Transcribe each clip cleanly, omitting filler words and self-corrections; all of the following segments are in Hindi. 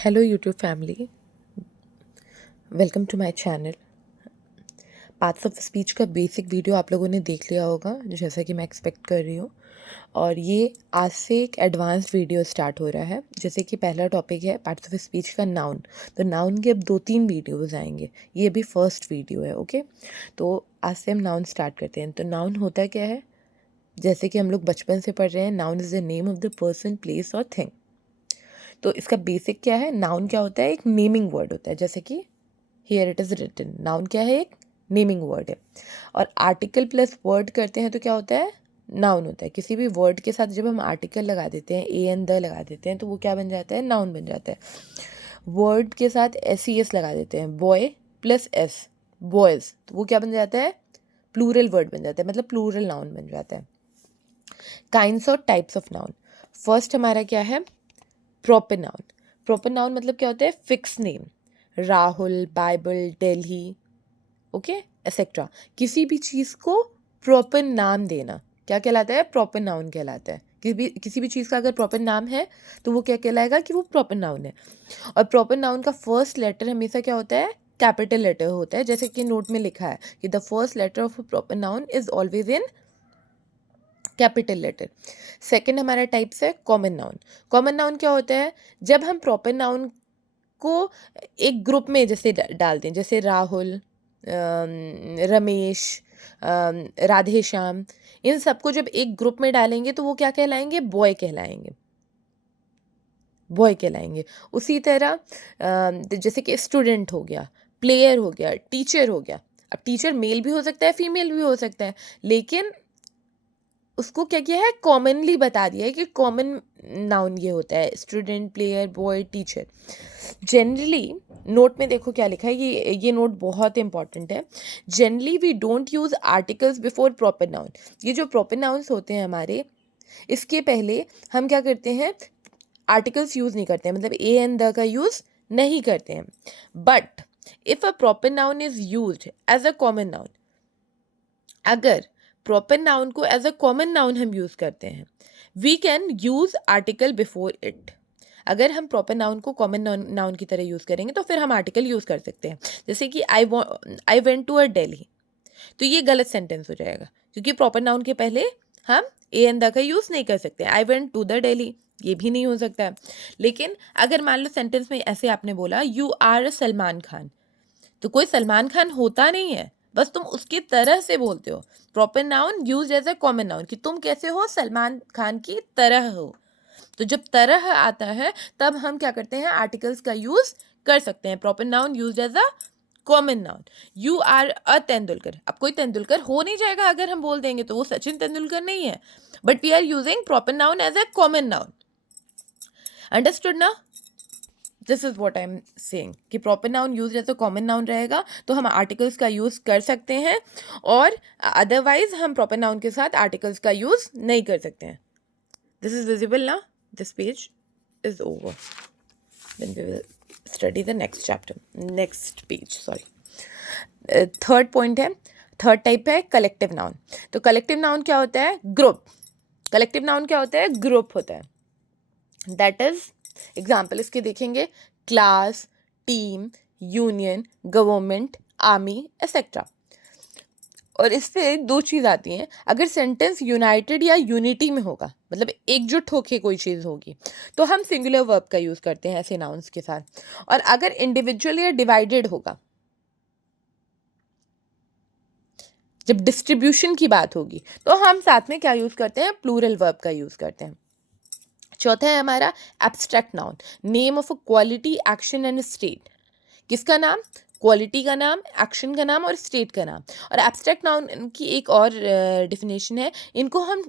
Hello YouTube family, welcome to my channel. Parts of speech का बेसिक वीडियो आप लोगों ने देख लिया होगा, जैसा कि मैं एक्सपेक्ट कर रही हूँ। और ये आज से एक एडवांस्ड वीडियो स्टार्ट हो रहा है। जैसे कि पहला टॉपिक है पार्ट्स ऑफ स्पीच का नाउन। तो नाउन के अब 2-3 वीडियोज़ आएंगे, ये भी फर्स्ट वीडियो है। ओके, तो आज से हम नाउन स्टार्ट करते हैं। तो नाउन होता क्या है, जैसे कि हम लोग बचपन से पढ़ रहे हैं, noun is the name of the person, place और थिंग। तो इसका बेसिक क्या है, नाउन क्या होता है, एक नेमिंग वर्ड होता है। जैसे कि here it is written, noun क्या है, एक नेमिंग वर्ड है। और आर्टिकल प्लस वर्ड करते हैं तो क्या होता है, नाउन होता है। किसी भी वर्ड के साथ जब हम आर्टिकल लगा देते हैं, ए एन द लगा देते हैं, तो वो क्या बन जाता है, नाउन बन जाता है। वर्ड के साथ एस ई एस लगा देते हैं, बॉय प्लस एस, बॉयज़, तो वो क्या बन जाता है, प्लूरल वर्ड बन जाता है, मतलब प्लूरल नाउन बन जाता है। काइंड्स और टाइप्स ऑफ नाउन। फर्स्ट हमारा क्या है, प्रॉपर नाउन। प्रॉपर नाउन मतलब क्या होता है, fix name, Rahul, Bible, Delhi, okay, etcetera. किसी भी चीज़ को प्रॉपर नाम देना क्या कहलाता है, प्रॉपर नाउन कहलाता है। किसी भी चीज़ का अगर प्रॉपर नाम है तो वो क्या कहलाएगा कि वो प्रॉपर नाउन है। और प्रॉपर नाउन का फर्स्ट लेटर हमेशा क्या होता है, कैपिटल लेटर होता है। जैसे कि नोट में लिखा है कि the first letter of proper noun is always in capital letter. Second हमारा टाइप्स है कॉमन नाउन। कॉमन नाउन क्या होता है, जब हम प्रॉपर नाउन को एक ग्रुप में जैसे डालते हैं, जैसे राहुल, रमेश, राधे श्याम, इन सबको जब एक ग्रुप में डालेंगे तो वो क्या कहलाएंगे, बॉय कहलाएंगे, बॉय कहलाएंगे। उसी तरह जैसे कि स्टूडेंट हो गया, प्लेयर हो गया, टीचर हो गया। अब टीचर मेल भी हो सकता है, फीमेल भी हो सकता है, लेकिन उसको क्या किया है, कॉमनली बता दिया है कि कॉमन नाउन ये होता है, student, player, boy, teacher. Generally note में देखो क्या लिखा है, ये नोट बहुत इंपॉर्टेंट है। Generally we don't use articles before proper noun. ये जो प्रॉपर नाउन्स होते हैं हमारे, इसके पहले हम क्या करते हैं, आर्टिकल्स यूज नहीं करते हैं, मतलब ए एंड द का यूज नहीं करते हैं। But if a proper noun is used as a common noun, अगर प्रॉपर नाउन को एज अ कॉमन नाउन हम यूज करते हैं, we can use article before it. अगर हम प्रॉपर नाउन को कॉमन नाउन की तरह यूज करेंगे तो फिर हम आर्टिकल यूज कर सकते हैं। जैसे कि I went to a Delhi, तो ये गलत सेंटेंस हो जाएगा, क्योंकि प्रॉपर नाउन के पहले हम ए एंड द का यूज नहीं कर सकते। I went to the Delhi, ये भी नहीं हो सकता है। लेकिन अगर मान लो सेंटेंस में ऐसे आपने बोला, यू आर सलमान खान, तो कोई सलमान खान होता नहीं है, बस तुम उसकी तरह से बोलते हो। Proper noun use as a common noun, कि तुम कैसे हो, सलमान खान की तरह हो। तो जब तरह आता है तब हम क्या करते हैं, आर्टिकल्स का यूज कर सकते हैं। Proper noun use as a common noun. You are a Tendulkar, अब कोई तेंदुलकर हो नहीं जाएगा अगर हम बोल देंगे, तो वो सचिन तेंदुलकर नहीं है। But we are using proper noun as a common noun. Understood ना, this is what I am saying, कि proper noun use as a common noun रहेगा तो हम आर्टिकल्स का यूज कर सकते हैं, और अदरवाइज हम प्रॉपर नाउन के साथ आर्टिकल्स का यूज नहीं कर सकते हैं। दिस इज विजिबल ना, this page is over, then we will study the next chapter, next page, sorry. Third point है, थर्ड टाइप है कलेक्टिव नाउन। तो कलेक्टिव नाउन क्या होता है, ग्रुप। कलेक्टिव नाउन क्या होता है, ग्रुप होता है। दैट इज, एग्जाम्पल इसके देखेंगे, class, team, union, government, army, etcetera. और इससे दो चीज़ आती हैं, अगर सेंटेंस यूनाइटेड या यूनिटी में होगा, मतलब एकजुट होके कोई चीज़ होगी, तो हम सिंगुलर वर्ब का यूज़ करते हैं ऐसे नाउन्स के साथ। और अगर इंडिविजुअल या डिवाइडेड होगा, जब डिस्ट्रीब्यूशन की बात होगी, तो हम साथ में क्या यूज़ करते हैं, प्लूरल वर्ब का यूज़ करते हैं। चौथा है हमारा abstract noun, name of a quality, action and state. किसका नाम, क्वालिटी का नाम, एक्शन का नाम और स्टेट का नाम। और एब्स्ट्रैक्ट नाउन की एक और डिफिनेशन है, इनको हम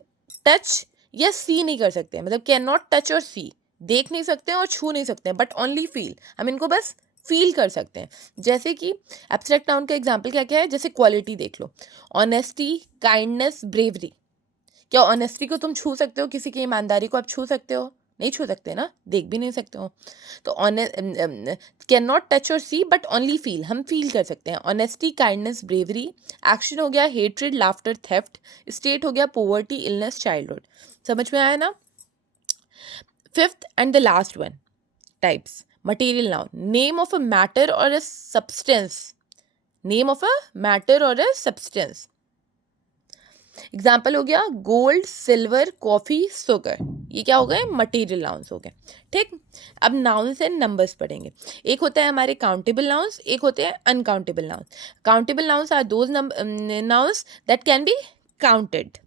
टच या सी नहीं कर सकते, मतलब कैन नॉट टच और सी, देख नहीं सकते हैं और छू नहीं सकते हैं, बट ओनली फील, हम इनको बस फील कर सकते हैं। जैसे कि एब्स्ट्रैक्ट नाउन का एग्जाम्पल क्या क्या है, जैसे क्वालिटी देख लो, ऑनेस्टी, काइंडनेस, ब्रेवरी। क्या ऑनेस्टी को तुम छू सकते हो, किसी की ईमानदारी को आप छू सकते हो, नहीं छू सकते ना, देख भी नहीं सकते हो। तो कैन नॉट टच और सी बट ओनली फील, हम फील कर सकते हैं। Honesty, kindness, bravery. एक्शन हो गया हेट्रेड, लाफ्टर, थेफ्ट। स्टेट हो गया पोवर्टी, इलनेस, चाइल्डहुड। समझ में आया ना। Fifth and the last one, types, material noun, name of a matter और a substance, name of a matter और अ सब्सटेंस। एग्जाम्पल हो गया गोल्ड, सिल्वर, कॉफी, शुगर, ये क्या हो गए? मटेरियल नाउन्स हो गए। ठीक, अब नाउन्स एंड नंबर्स पढ़ेंगे। एक होता है हमारे काउंटेबल नाउन्स, एक होते हैं uncountable nouns. Countable nouns are those nouns that can be counted,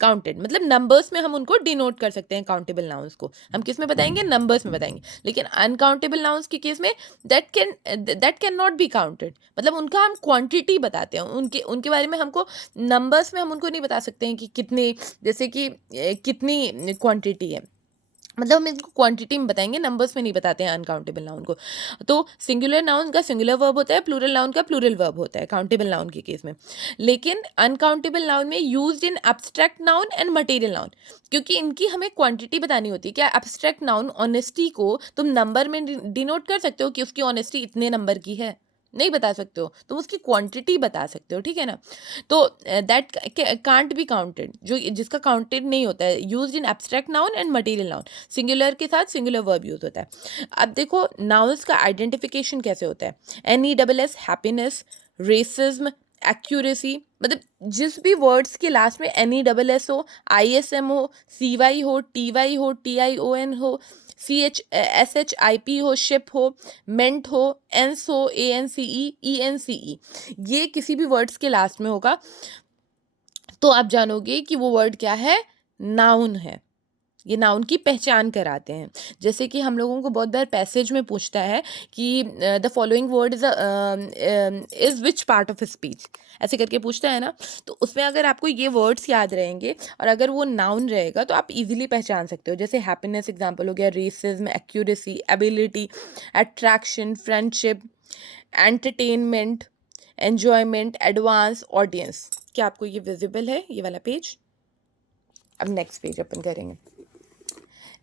counted मतलब नंबर्स में हम उनको डिनोट कर सकते हैं। काउंटेबल नाउन्स को हम किस में बताएंगे? नंबर्स में बताएंगे। लेकिन अनकाउंटेबल नाउन्स के केस में that can not be counted, मतलब उनका हम क्वांटिटी बताते हैं, उनके उनके बारे में हमको नंबर्स में हम उनको नहीं बता सकते हैं कि कितने, जैसे कि कितनी क्वांटिटी है, मतलब हम इसको क्वांटिटी में बताएंगे, नंबर्स में नहीं बताते हैं अनकाउंटेबल नाउन को। तो सिंगुलर नाउन का सिंगुलर वर्ब होता है, प्लूरल नाउन का प्लूरल वर्ब होता है काउंटेबल नाउन के केस में। लेकिन अनकाउंटेबल नाउन में used in abstract noun and material noun, क्योंकि इनकी हमें क्वांटिटी बतानी होती है। क्या एब्स्ट्रैक्ट नाउन ऑनेस्टी को तुम नंबर में डिनोट कर सकते हो कि उसकी ऑनेस्टी इतने नंबर की है? नहीं बता सकते हो, तुम उसकी क्वांटिटी बता सकते हो, ठीक है ना। तो दैट कांट बी काउंटेड, जो जिसका काउंटेड नहीं होता है, used in abstract noun and material noun. Singular के साथ सिंगुलर वर्ब यूज होता है। अब देखो नाउन्स का आइडेंटिफिकेशन कैसे होता है। NESS हैप्पीनेस, रेसिज्म, एक्यूरेसी, मतलब जिस भी वर्ड्स के लास्ट में NESS हो, ISM हो, CY हो, TY हो, TION हो, SHIP हो, शिप हो, मेंट हो, एंस हो, ANCE, ENCE, ये किसी भी वर्ड्स के लास्ट में होगा तो आप जानोगे कि वो वर्ड क्या है? नाउन है। ये नाउन की पहचान कराते हैं। जैसे कि हम लोगों को बहुत बार पैसेज में पूछता है कि the following word is which part of speech, ऐसे करके पूछता है ना। तो उसमें अगर आपको ये वर्ड्स याद रहेंगे और अगर वो नाउन रहेगा तो आप इजीली पहचान सकते हो। जैसे हैप्पीनेस एग्जांपल हो गया, racism, accuracy, ability, attraction, friendship, entertainment, enjoyment, advance, audience. क्या आपको ये विजिबल है, ये वाला पेज? अब नेक्स्ट पेज अपन करेंगे।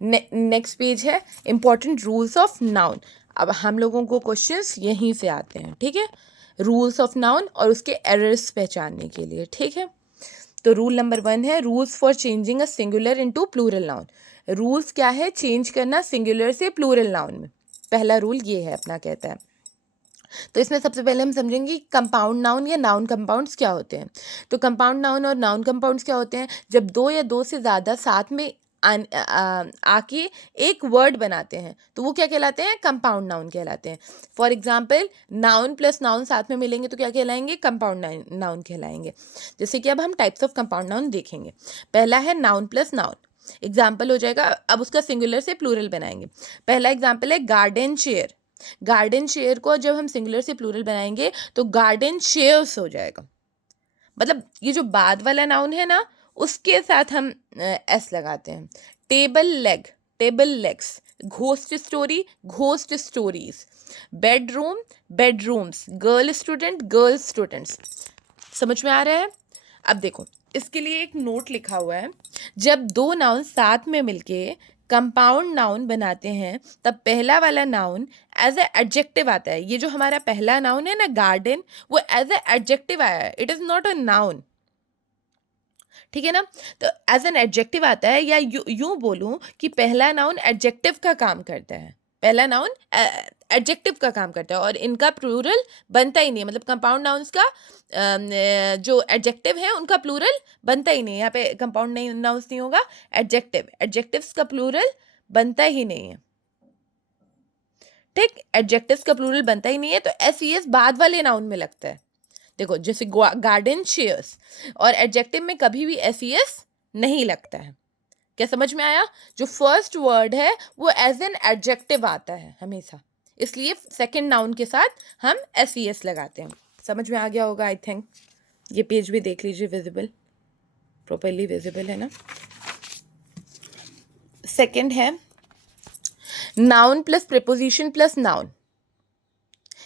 नेक्स्ट पेज है इंपॉर्टेंट रूल्स ऑफ नाउन। अब हम लोगों को क्वेश्चंस यहीं से आते हैं, ठीक है, रूल्स ऑफ नाउन और उसके एरर्स पहचानने के लिए, ठीक है। तो रूल नंबर 1 है rules for changing a singular into plural noun. Rules क्या है? चेंज करना सिंगुलर से प्लूरल नाउन में। पहला रूल ये है अपना, कहता है। तो इसमें सबसे पहले हम समझेंगे कंपाउंड नाउन या नाउन कंपाउंड्स क्या होते हैं। तो कंपाउंड नाउन और नाउन कंपाउंड्स क्या होते हैं? जब दो या दो से ज़्यादा साथ में आके एक वर्ड बनाते हैं तो वो क्या कहलाते हैं? कंपाउंड नाउन कहलाते हैं। For example noun plus noun साथ में मिलेंगे तो क्या कहलाएंगे? कंपाउंड नाउन कहलाएंगे। जैसे कि अब हम टाइप्स ऑफ कंपाउंड नाउन देखेंगे। पहला है नाउन प्लस नाउन। एग्जाम्पल हो जाएगा, अब उसका सिंगुलर से प्लूरल बनाएंगे। पहला एग्जाम्पल है गार्डन चेयर। गार्डन चेयर को जब हम सिंगुलर से प्लूरल बनाएंगे तो गार्डन चेयर्स हो जाएगा। मतलब ये जो बाद वाला नाउन है ना, उसके साथ हम एस लगाते हैं। Table leg, table legs. Ghost story, ghost stories. Bedroom, bedrooms. Girl student, girl students. समझ में आ रहा है? अब देखो इसके लिए एक नोट लिखा हुआ है। जब दो नाउन साथ में मिलके कंपाउंड नाउन बनाते हैं तब पहला वाला नाउन एज ए एडजेक्टिव आता है। ये जो हमारा पहला नाउन है ना गार्डन, वो एज ए एडजेक्टिव आया है, it is not a noun, ठीक है ना। तो एज एन एडजेक्टिव आता है, या यूं बोलूं कि पहला नाउन एडजेक्टिव का काम करता है। पहला नाउन एडजेक्टिव का काम करता है और इनका प्लूरल बनता ही नहीं है। मतलब कंपाउंड नाउन्स का जो एडजेक्टिव है उनका प्लूरल बनता ही नहीं है। यहाँ पे कंपाउंड नाउन्स नहीं होगा, एडजेक्टिव, एडजेक्टिव्स का प्लूरल बनता ही नहीं है, ठीक। एडजेक्टिव्स का प्लूरल बनता ही नहीं है तो एस बाद वाले नाउन में लगता है। देखो जैसे गार्डन चेयर्स, और एडजेक्टिव में कभी भी एस नहीं लगता है। क्या समझ में आया? जो फर्स्ट वर्ड है वो एज एन एडजेक्टिव आता है हमेशा, इसलिए सेकंड नाउन के साथ हम एस लगाते हैं। समझ में आ गया होगा आई थिंक। ये पेज भी देख लीजिए, विजिबल, प्रॉपरली विजिबल है ना। सेकंड है noun plus preposition plus noun.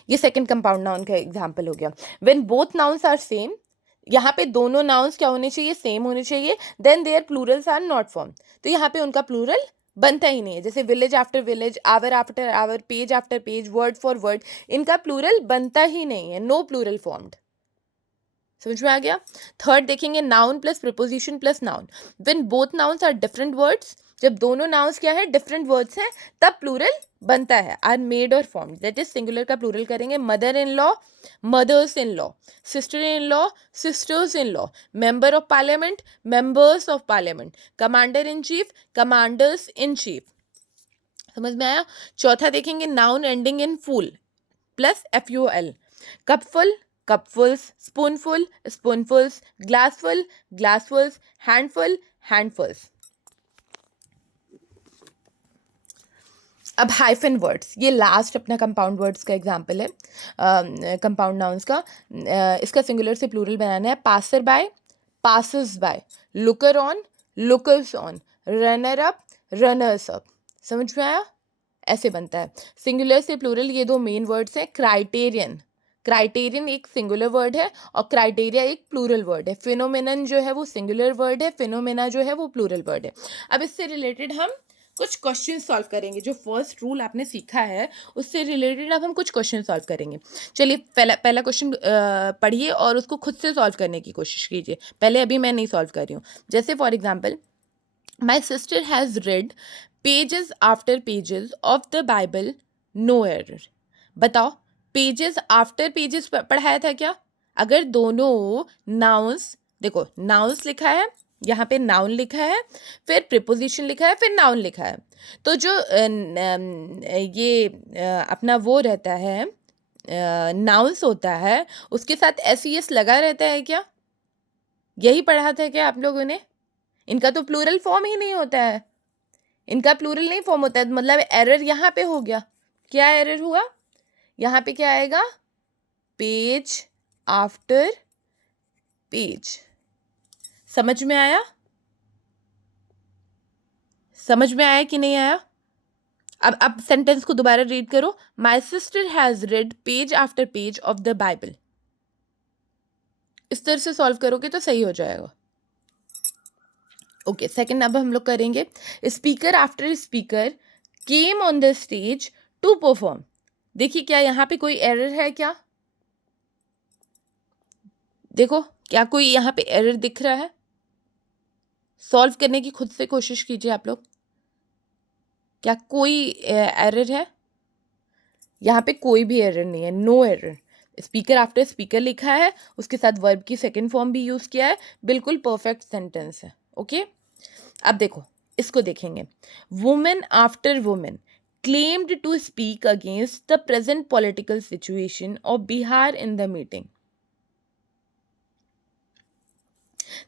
ये सेकंड कंपाउंड नाउन का एग्जांपल हो गया। When both nouns are same, यहाँ पे दोनों नाउन्स क्या होने चाहिए? सेम होने चाहिए। Then their plurals are not form, तो यहाँ पे उनका प्लूरल बनता ही नहीं है। जैसे village after village, hour after hour, page after page, word for word, इनका प्लूरल बनता ही नहीं है, नो प्लूरल फॉर्म्ड। समझ में आ गया? थर्ड देखेंगे noun plus preposition plus noun. When both nouns are different words, जब दोनों नाउन्स क्या है, डिफरेंट वर्ड्स हैं, तब प्लूरल बनता है, आर मेड और फॉर्म। दैट इज सिंगुलर का प्लूरल करेंगे, mother in law, mother's in law, sister in law, sisters in law, member of parliament, members of parliament, commander in chief, commanders in chief. समझ में आया? चौथा देखेंगे, noun ending in full plus FUL, कपफुल, cupfuls, spoonful, spoonfuls, glassful, glassfuls, handful, handfuls। अब हाइफन वर्ड्स, ये लास्ट अपना कंपाउंड वर्ड्स का एग्जांपल है, कंपाउंड नाउन्स का। इसका सिंगुलर से प्लूरल बनाना है, passer by, passers by, looker on, lookers on, runner up, runners up. समझ में आया? ऐसे बनता है। सिंगुलर से प्लूरल ये दो मेन वर्ड्स हैं। क्राइटेरियन, क्राइटेरियन एक सिंगुलर वर्ड है और क्राइटेरिया एक प्लूरल वर्ड है। फिनोमेनन जो है वो सिंगुलर वर्ड है, फिनोमेना जो है वो प्लूरल वर्ड है। अब इससे रिलेटेड हम कुछ क्वेश्चन सॉल्व करेंगे। जो फर्स्ट रूल आपने सीखा है उससे रिलेटेड अब हम कुछ क्वेश्चन सॉल्व करेंगे। चलिए पहला क्वेश्चन पढ़िए और उसको खुद से सॉल्व करने की कोशिश कीजिए। पहले अभी मैं नहीं सॉल्व कर रही हूँ। जैसे for example, my sister has read pages after pages of the Bible, no error. बताओ, पेजेस आफ्टर पेजेस पढ़ाया था क्या? अगर दोनों नाउन्स, देखो नाउन्स लिखा है, यहाँ पे नाउन लिखा है, फिर प्रिपोजिशन लिखा है, फिर नाउन लिखा है, तो जो ये अपना वो रहता है, नाउन्स होता है, उसके साथ SES लगा रहता है क्या? यही पढ़ा था क्या आप लोगों ने? इनका तो प्लूरल फॉर्म ही नहीं होता है, इनका प्लूरल नहीं फॉर्म होता है, मतलब एरर यहाँ पे हो गया। क्या एरर हुआ? यहाँ पे क्या आएगा? Page after page. समझ में आया? समझ में आया कि नहीं आया? अब सेंटेंस को दोबारा रीड करो। My sister has read page after page of the Bible. इस तरह से सॉल्व करोगे तो सही हो जाएगा। ओके, सेकंड अब हम लोग करेंगे, speaker after speaker came on the stage to perform. देखिए क्या यहाँ पे कोई एरर है क्या? देखो क्या कोई यहाँ पे एरर दिख रहा है? सॉल्व करने की खुद से कोशिश कीजिए आप लोग। क्या कोई एरर है? यहाँ पे कोई भी एरर नहीं है, no error. Speaker after speaker लिखा है, उसके साथ वर्ब की सेकंड फॉर्म भी यूज किया है, बिल्कुल परफेक्ट सेंटेंस है। ओके, अब देखो इसको देखेंगे। Women after women claimed to speak against the present political situation of Bihar in the meeting।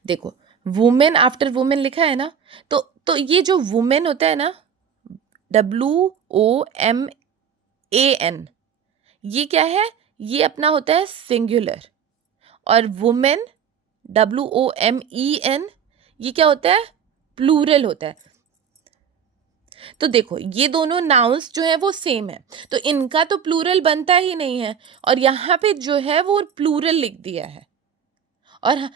देखो वुमेन आफ्टर वुमेन लिखा है ना, तो ये जो वुमेन होता है ना, WOMAN, ये क्या है? ये अपना होता है सिंगुलर। और वुमेन WOMEN, ये क्या होता है? प्लूरल होता है। तो देखो ये दोनों नाउन्स जो है वो सेम है, तो इनका तो प्लूरल बनता ही नहीं है, और यहाँ पे जो है वो प्लूरल लिख दिया है। और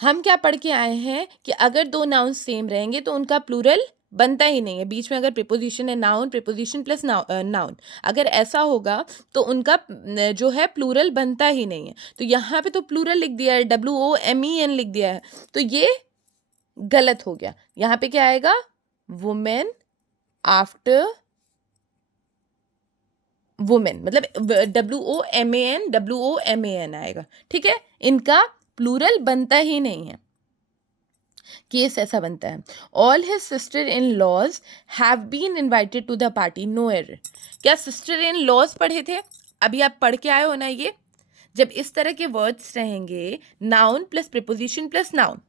हम क्या पढ़ के आए हैं कि अगर दो नाउन्स सेम रहेंगे तो उनका प्लूरल बनता ही नहीं है। बीच में अगर प्रीपोजिशन है, नाउन, प्रीपोजिशन प्लस नाउन, अगर ऐसा होगा तो उनका जो है प्लूरल बनता ही नहीं है। तो यहाँ पे तो प्लूरल लिख दिया है, WOMEN लिख दिया है, तो ये गलत हो गया। यहाँ पे क्या आएगा? वुमेन आफ्टर वुमेन, मतलब WOMAN आएगा। ठीक है, इनका प्लूरल बनता ही नहीं है। केस ऐसा बनता है, all his sister in laws have been invited to the party, no error. क्या सिस्टर इन लॉज पढ़े थे? अभी आप पढ़ के आए हो ना ये। जब इस तरह के वर्ड्स रहेंगे, noun plus preposition plus noun,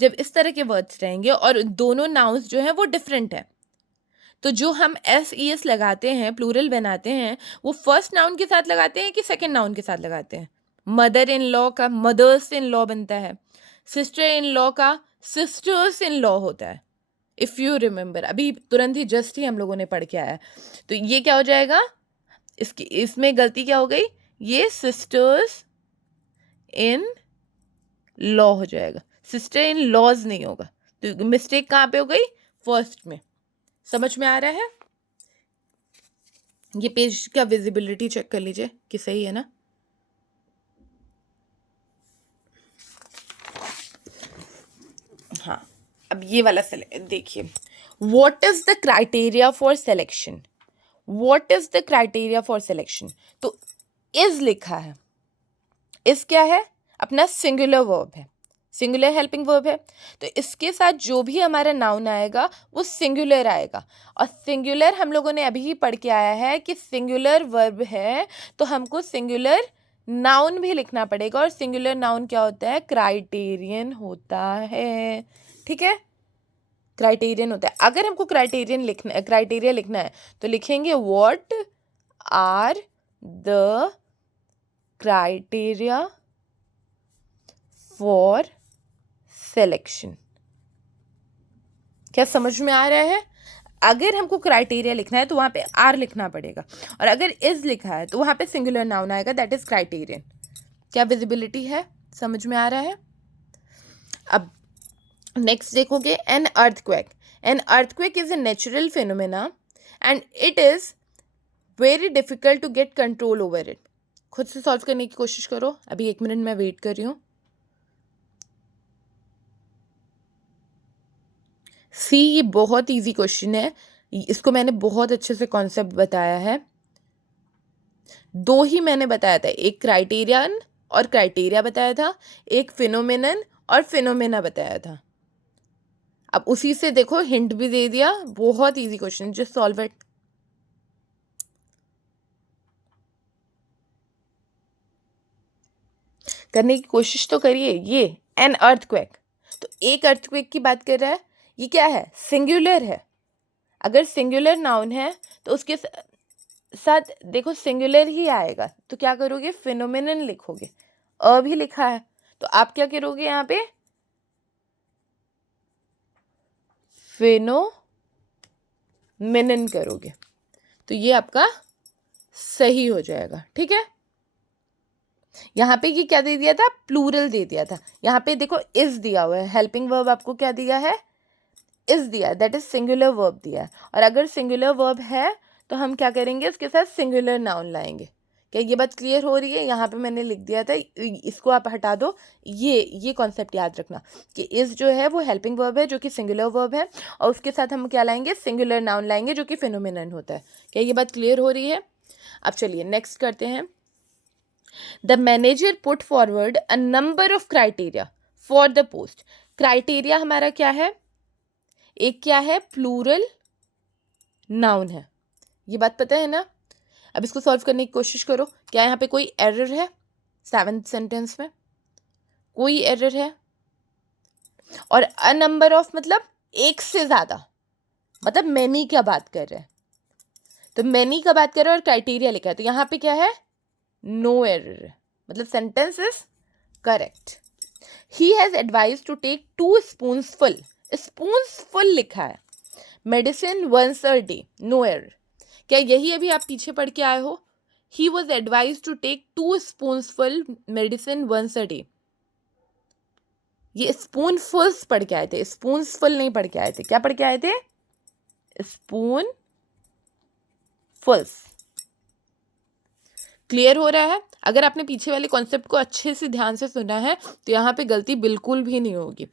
जब इस तरह के वर्ड्स रहेंगे और दोनों नाउन्स जो है वो डिफरेंट है, तो जो हम SES लगाते हैं, प्लूरल बनाते हैं, वो फर्स्ट नाउन के साथ लगाते हैं कि सेकंड नाउन के साथ लगाते हैं? मदर इन लॉ का मदर्स इन लॉ बनता है, सिस्टर इन लॉ का सिस्टर्स इन लॉ होता है। इफ़ यू रिमेंबर, अभी तुरंत ही जस्ट ही हम लोगों ने पढ़ के आया। तो ये क्या हो जाएगा? इसमें गलती क्या हो गई? ये सिस्टर्स इन लॉ हो जाएगा, सिस्टर इन लॉज नहीं होगा। तो मिस्टेक कहाँ पे हो गई? फर्स्ट में। समझ में आ रहा है? ये पेज का विजिबिलिटी चेक कर लीजिए कि सही है ना। हाँ, अब ये वाला देखिए, what is the criteria for selection, what is the criteria for selection. तो इज लिखा है, इस क्या है, अपना सिंगुलर वर्ब है, सिंगुलर हेल्पिंग वर्ब है, तो इसके साथ जो भी हमारा नाउन आएगा वो सिंगुलर आएगा। और सिंगुलर हम लोगों ने अभी ही पढ़ के आया है कि सिंगुलर वर्ब है तो हमको सिंगुलर नाउन भी लिखना पड़ेगा, और सिंगुलर नाउन क्या होता है, क्राइटेरियन होता है। ठीक है, क्राइटेरियन होता है। अगर हमको क्राइटेरिया लिखना है तो लिखेंगे what are the criteria for selection. क्या समझ में आ रहा है? अगर हमको क्राइटेरिया लिखना है तो वहां पे आर लिखना पड़ेगा, और अगर इज लिखा है तो वहां पे सिंगुलर नाउन आएगा, दैट इज क्राइटेरियन। क्या विजिबिलिटी है, समझ में आ रहा है? अब नेक्स्ट देखोगे, an earthquake. An earthquake is a natural phenomena and it is very difficult to get control over it. खुद से सॉल्व करने की कोशिश करो, अभी 1 मिनट मैं वेट कर रही हूँ। सी, ये बहुत इजी क्वेश्चन है, इसको मैंने बहुत अच्छे से कॉन्सेप्ट बताया है। 2 ही मैंने बताया था, एक क्राइटेरियन और क्राइटेरिया बताया था, एक फिनोमेनन और फिनोमेना बताया था। अब उसी से देखो हिंट भी दे दिया, बहुत easy question, just solve it. करने की कोशिश तो करिए। ये एन अर्थक्वेक, तो एक अर्थक्वेक की बात कर रहा है, ये क्या है, सिंगुलर है। अगर सिंगुलर नाउन है तो उसके साथ देखो सिंगुलर ही आएगा, तो क्या करोगे, फिनोमेनन लिखोगे। अ भी लिखा है तो आप क्या करोगे, यहाँ पे फिनोमेनन करोगे, तो ये आपका सही हो जाएगा। ठीक है, यहाँ पे ये क्या दे दिया था, प्लूरल दे दिया था। यहाँ पे देखो इज दिया हुआ है, हेल्पिंग वर्ब आपको क्या दिया है, इज दिया है, दैट इज सिंगुलर वर्ब दिया है। और अगर सिंगुलर वर्ब है तो हम क्या करेंगे, उसके साथ सिंगुलर नाउन लाएंगे। क्या ये बात क्लियर हो रही है? यहाँ पे मैंने लिख दिया था, इसको आप हटा दो। ये कॉन्सेप्ट याद रखना कि इज जो है वो हेल्पिंग वर्ब है जो कि सिंगुलर वर्ब है, और उसके साथ हम क्या लाएंगे, सिंगुलर नाउन लाएंगे जो कि फिनोमिनन होता है। क्या ये बात क्लियर हो रही है? अब चलिए नेक्स्ट करते हैं। The manager put forward a number of criteria for the post. Criteria हमारा क्या है, एक क्या है, प्लूरल नाउन है, ये बात पता है ना? अब इसको सॉल्व करने की कोशिश करो। क्या यहाँ पे कोई एरर है, 7th सेंटेंस में कोई एरर है? और अ नंबर ऑफ मतलब एक से ज्यादा, मतलब मैनी क्या बात कर रहे हैं, तो मैनी का बात कर रहे हैं और क्राइटेरिया लिखा है, तो यहाँ पे क्या है, नो एरर, मतलब sentence is correct. He has advise to take 2 spoonsful, spoonsful लिखा है, medicine once a day, no error. क्या यही अभी आप पीछे पढ़ के आए हो, he was advise to take 2 spoonsful medicine once a day. ये स्पूनफुल्स पढ़ के आए थे, स्पून्सफुल नहीं पढ़ के आए थे। क्या पढ़ के आए थे, स्पून फुल्स। क्लियर हो रहा है? अगर आपने पीछे वाले कॉन्सेप्ट को अच्छे से ध्यान से सुना है तो यहाँ पे गलती बिल्कुल भी नहीं होगी।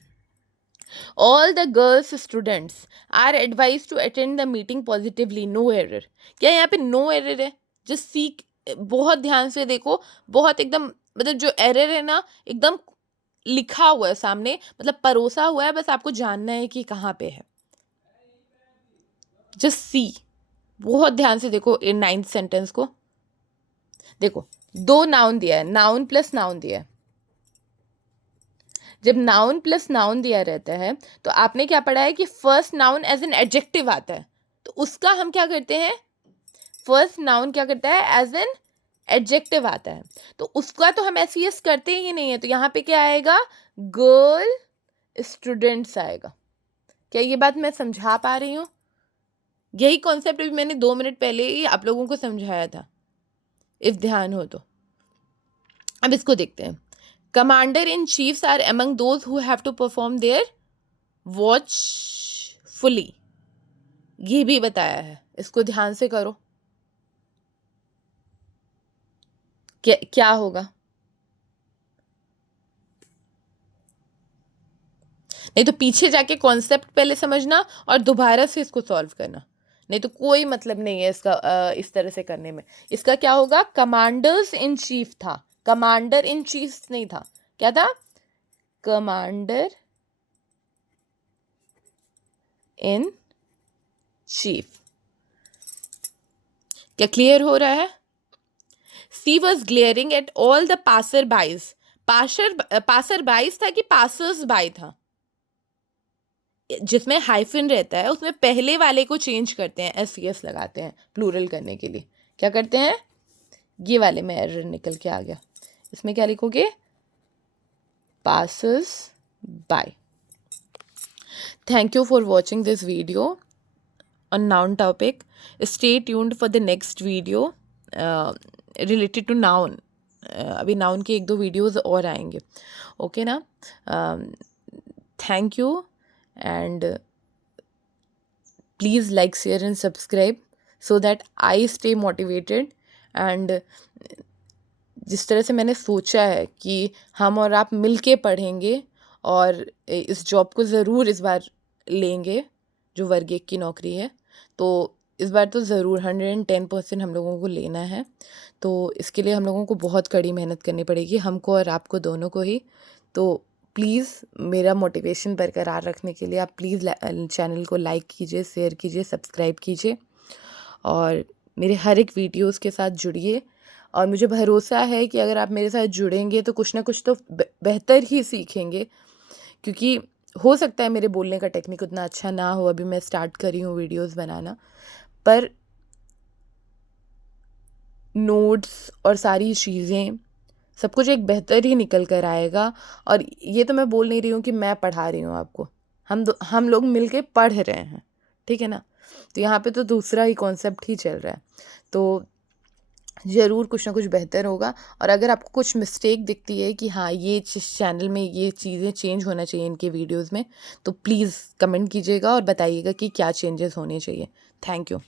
All the girls students are advised to attend the meeting positively, no error। क्या यहाँ पे no error है? जस्ट सीख, बहुत ध्यान से देखो, बहुत एकदम, मतलब जो एरर है ना एकदम लिखा हुआ है सामने, मतलब परोसा हुआ है, बस आपको जानना है कि कहाँ पे है। जस्ट सी, बहुत ध्यान से देखो इन 9th सेंटेंस को। देखो 2 नाउन दिया है, नाउन प्लस नाउन दिया है। जब नाउन प्लस नाउन दिया रहता है तो आपने क्या पढ़ा है कि first noun as an adjective आता है, तो उसका हम क्या करते हैं, फर्स्ट नाउन क्या करता है, एज एन एडजेक्टिव आता है, तो उसका तो हम एस करते ही नहीं है, तो यहाँ पे क्या आएगा, गर्ल स्टूडेंट्स आएगा। क्या ये बात मैं समझा पा रही हूँ? यही कॉन्सेप्ट भी मैंने 2 मिनट पहले ही आप लोगों को समझाया था, इफ ध्यान हो तो। अब इसको देखते हैं। Commander in chiefs are among those who have to perform their watchfully, ये भी बताया है, इसको ध्यान से करो। क्या होगा, नहीं तो पीछे जाके कॉन्सेप्ट पहले समझना और दोबारा से इसको सॉल्व करना, नहीं तो कोई मतलब नहीं है इसका इस तरह से करने में। इसका क्या होगा, कमांडर्स इन चीफ था, कमांडर इन चीफ नहीं था, क्या था, कमांडर इन चीफ। क्या क्लियर हो रहा है? She was glaring at all the passer bys, passer bys था कि पासर्स बाय था, जिसमें हाइफन रहता है उसमें पहले वाले को चेंज करते हैं, एस लगाते हैं प्लूरल करने के लिए। क्या करते हैं, ये वाले में एरर निकल के आ गया, इसमें क्या लिखोगे, passers bye. Thank you for watching this video on noun topic. Stay tuned for the next video related to noun. अभी noun के 1-2 वीडियोज़ और आएंगे, ओके ना। Thank you and please like share and subscribe so that I stay motivated. And जिस तरह से मैंने सोचा है कि हम और आप मिलके पढ़ेंगे और इस जॉब को ज़रूर इस बार लेंगे जो वर्ग 1 की नौकरी है, तो इस बार तो ज़रूर 110% हम लोगों को लेना है। तो इसके लिए हम लोगों को बहुत कड़ी मेहनत करनी पड़ेगी, हमको और आपको दोनों को ही। तो प्लीज़ मेरा मोटिवेशन बरकरार रखने के लिए आप प्लीज़ चैनल को लाइक कीजिए, शेयर कीजिए, सब्सक्राइब कीजिए और मेरे हर एक वीडियोज़ के साथ जुड़िए। और मुझे भरोसा है कि अगर आप मेरे साथ जुड़ेंगे तो कुछ ना कुछ तो बेहतर ही सीखेंगे, क्योंकि हो सकता है मेरे बोलने का टेक्निक उतना अच्छा ना हो, अभी मैं स्टार्ट करी हूँ वीडियोस बनाना, पर नोट्स और सारी चीज़ें सब कुछ एक बेहतर ही निकल कर आएगा। और ये तो मैं बोल नहीं रही हूँ कि मैं पढ़ा रही हूँ आपको, हम लोग मिल के पढ़ रहे हैं, ठीक है ना। तो यहाँ पे तो दूसरा ही कॉन्सेप्ट ही चल रहा है, तो ज़रूर कुछ ना कुछ बेहतर होगा। और अगर आपको कुछ मिस्टेक दिखती है कि हाँ ये चैनल में ये चीज़ें चेंज होना चाहिए इनके वीडियोस में, तो प्लीज़ कमेंट कीजिएगा और बताइएगा कि क्या चेंजेस होने चाहिए। Thank you.